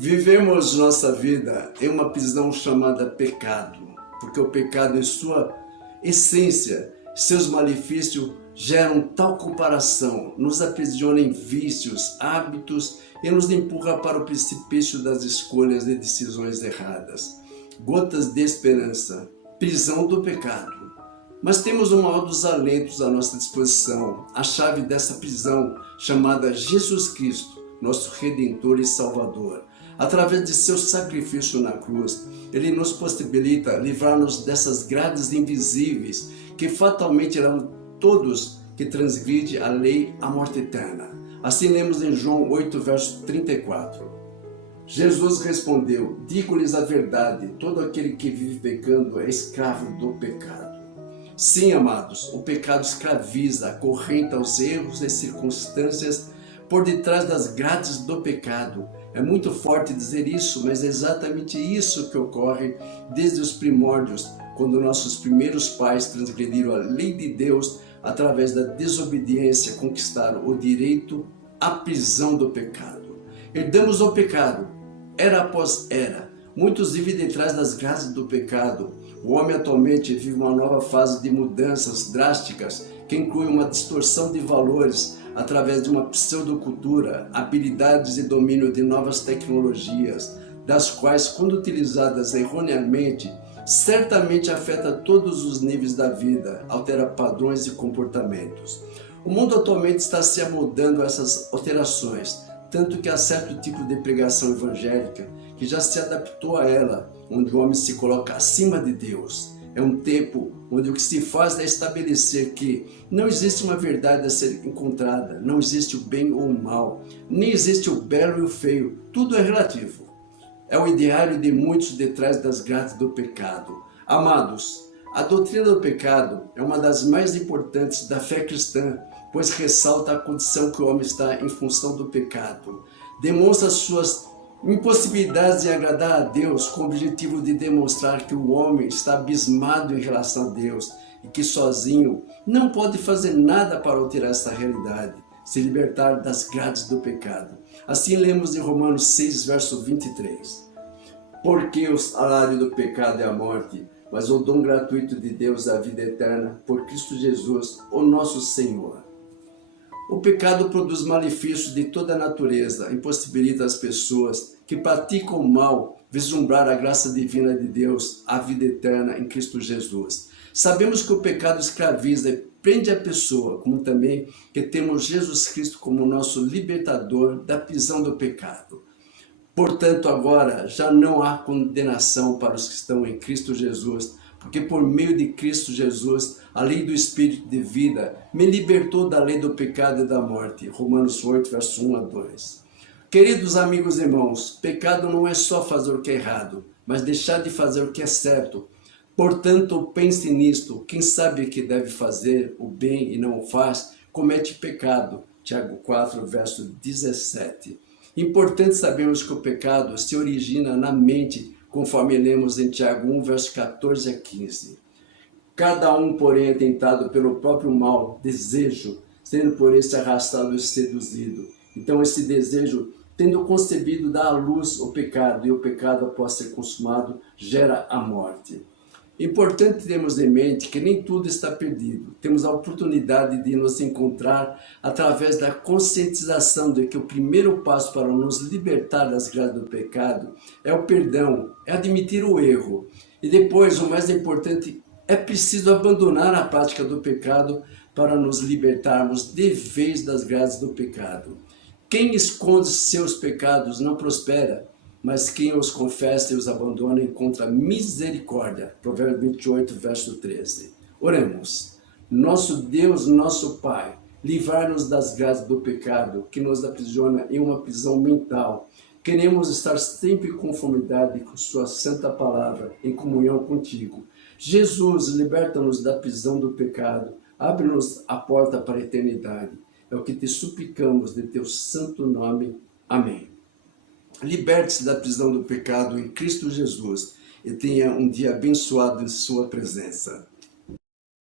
Vivemos nossa vida em uma prisão chamada pecado, porque o pecado em sua essência, seus malefícios geram tal comparação, nos aprisiona em vícios, hábitos e nos empurra para o precipício das escolhas e decisões erradas. Gotas de esperança, prisão do pecado. Mas temos o maior dos alentos à nossa disposição, a chave dessa prisão chamada Jesus Cristo, nosso Redentor e Salvador. Através de seu sacrifício na cruz, ele nos possibilita livrar-nos dessas grades invisíveis que fatalmente levam todos que transgride a lei à morte eterna. Assim lemos em João 8, verso 34. Jesus respondeu: digo-lhes a verdade, todo aquele que vive pecando é escravo do pecado. Sim, amados, o pecado escraviza, acorrenta os erros e circunstâncias por detrás das grades do pecado. É muito forte dizer isso, mas é exatamente isso que ocorre desde os primórdios, quando nossos primeiros pais transgrediram a lei de Deus através da desobediência, conquistaram o direito à prisão do pecado. Herdamos o pecado, era após era. Muitos vivem detrás das grades do pecado. O homem atualmente vive uma nova fase de mudanças drásticas que inclui uma distorção de valores através de uma pseudocultura, habilidades e domínio de novas tecnologias, das quais, quando utilizadas erroneamente, certamente afeta todos os níveis da vida, altera padrões e comportamentos. O mundo atualmente está se amoldando a essas alterações, tanto que há certo tipo de pregação evangélica que já se adaptou a ela, onde o homem se coloca acima de Deus. É um tempo onde o que se faz é estabelecer que não existe uma verdade a ser encontrada, não existe o bem ou o mal, nem existe o belo e o feio, tudo é relativo. É o ideário de muitos detrás das grades do pecado. Amados, a doutrina do pecado é uma das mais importantes da fé cristã, pois ressalta a condição que o homem está em função do pecado. Demonstra suas impossibilidades de agradar a Deus com o objetivo de demonstrar que o homem está abismado em relação a Deus e que sozinho não pode fazer nada para alterar essa realidade, se libertar das grades do pecado. Assim lemos em Romanos 6, verso 23. Porque o salário do pecado é a morte, mas o dom gratuito de Deus é a vida eterna por Cristo Jesus, o nosso Senhor. O pecado produz malefícios de toda a natureza, impossibilita as pessoas que praticam o mal vislumbrar a graça divina de Deus, a vida eterna em Cristo Jesus. Sabemos que o pecado escraviza e prende a pessoa, como também que temos Jesus Cristo como nosso libertador da prisão do pecado. Portanto, agora já não há condenação para os que estão em Cristo Jesus, porque por meio de Cristo Jesus, a lei do Espírito de vida me libertou da lei do pecado e da morte. Romanos 8, verso 1 a 2. Queridos amigos e irmãos, pecado não é só fazer o que é errado, mas deixar de fazer o que é certo. Portanto, pense nisto. Quem sabe que deve fazer o bem e não o faz, comete pecado. Tiago 4, verso 17. Importante sabermos que o pecado se origina na mente, conforme lemos em Tiago 1, verso 14 a 15. Cada um, porém, é tentado pelo próprio mau desejo, sendo por esse arrastado e seduzido. Então esse desejo, tendo concebido, dá à luz o pecado, e o pecado, após ser consumado, gera a morte. Importante termos em mente que nem tudo está perdido. Temos a oportunidade de nos encontrar através da conscientização de que o primeiro passo para nos libertar das grades do pecado é o perdão, é admitir o erro. E depois, o mais importante, é preciso abandonar a prática do pecado para nos libertarmos de vez das grades do pecado. Quem esconde seus pecados não prospera, mas quem os confessa e os abandona encontra misericórdia. Provérbios 28, verso 13. Oremos. Nosso Deus, nosso Pai, livrar-nos das grades do pecado que nos aprisiona em uma prisão mental. Queremos estar sempre em conformidade com sua santa palavra, em comunhão contigo. Jesus, liberta-nos da prisão do pecado. Abre-nos a porta para a eternidade. É o que te suplicamos de teu santo nome. Amém. Liberte-se da prisão do pecado em Cristo Jesus e tenha um dia abençoado em sua presença.